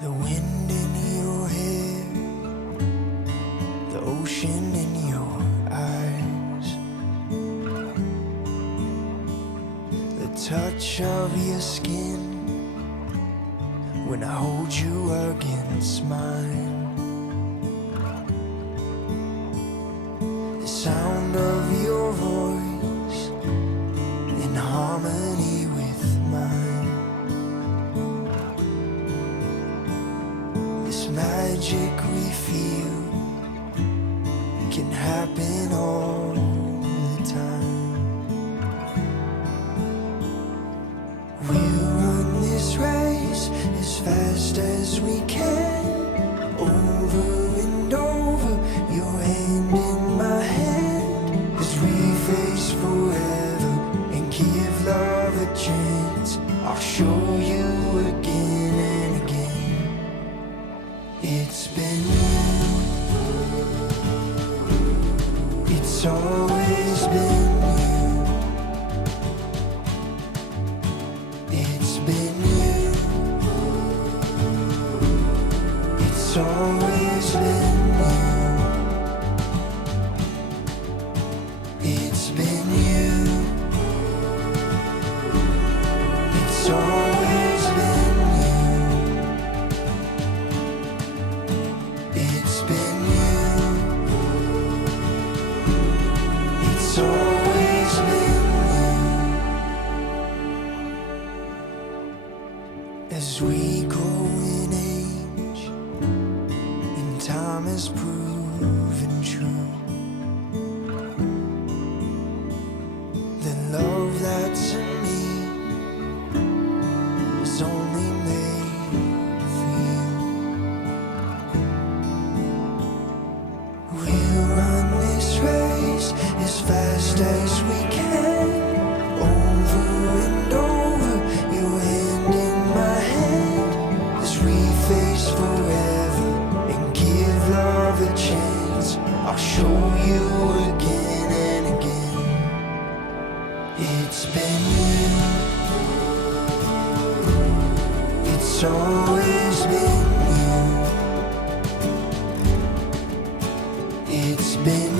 The wind in your hair, the ocean in your eyes, the touch of your skin when I hold you against mine, the sound of your voice in harmony with mine. This magic we feel can happen all the time. We'll run this race as fast as we can, over and over, your hand in my hand, as we face forever and give love a chance. I'll show you again and again. It's been you, it's always been you. It's been you, it's always been you. It's been you, it's always been you. It's been you, it's always been you. As we grow in age and time has proven true, the love that's in me was only made for you. We'll run this race as fast as we can, over and over, your hand in my hand, as we face forever and give love a chance. I'll show you again and again. It's been you, it's always been you. It's been